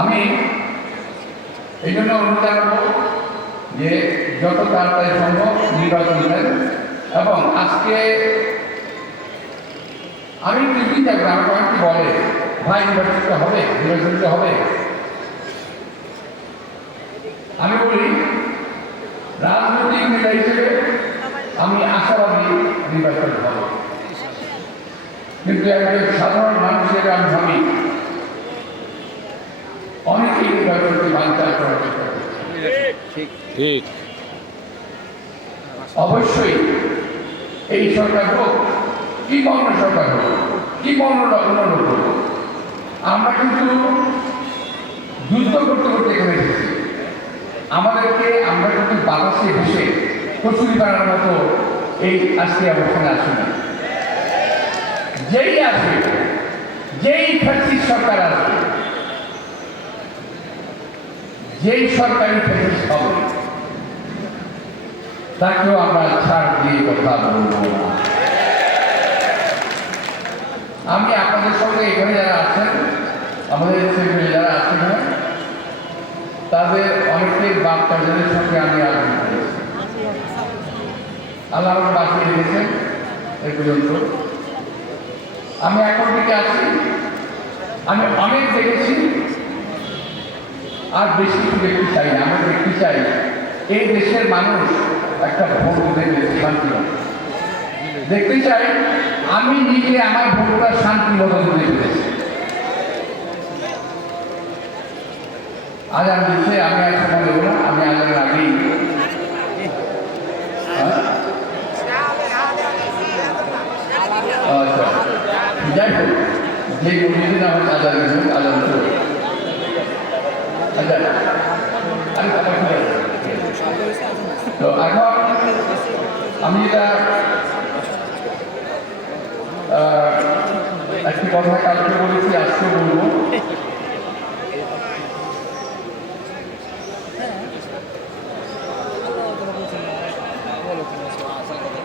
আমি এই জন্য অনুরোধ জানাব যে যত তাড়াতাড়ি সম্ভব নির্বাচন দেন এবং আজকে আমি কিছুই থাকব আমাকে অনেকে বলে, ভাই নির্বাচনটা হবে নির্বাচনটা হবে। আমি বলি, রাজনৈতিক নেতা হিসেবে আমি আশাবাদী নির্বাচন হবে। কিন্তু একজন সাধারণ মানুষ হিসেবে আমি ভাবি অবশ্যই, এই সরকার হোক, কি অন্য সরকার হোক, কি অন্য হোক, আমরা কিন্তু যুদ্ধ করতে করতে এখানে এসেছি। আমাদেরকে আমরা কিন্তু বাতাসে ভেসে কচুরি বানানোর মতো এই আজকে অবস্থানে আসেনি যেই আসবে যেই ফ্যাসিস সরকার আসবে যেই সরকারি ফ্যাসিস হবে, তাকেও আমরা ছাড় দিয়ে কথা বলব আমি আপনাদের সঙ্গে এখানে যারা আছেন, আমাদের সেক্রেটারি যারা আছেন, তাদের অনেকের বাপ কাজের সঙ্গে আমি আলোচনা করেছি। আল্লাহ বাকি রেখেছেন এ পর্যন্ত। আমি এখন থেকে আছি। আমি অনেক দেখেছি আর বেশি দেখতে চাই না আমি দেখতে চাই এই দেশের মানুষ একটা ভোট দেবে শান্তি দেখতে চাই আমি নিজে আমার ভোটটা শান্তি মতো দিতে আজ আমি দিচ্ছে আমি আর সময় দেবো না, আমি আজানের আগেই হ্যাঁ? আচ্ছা যাই হোক, যে কমিটি আমার আজান গেছে আজান তো এখন আমি এটা একটি কথা কালকে বলেছি আজকে বলব।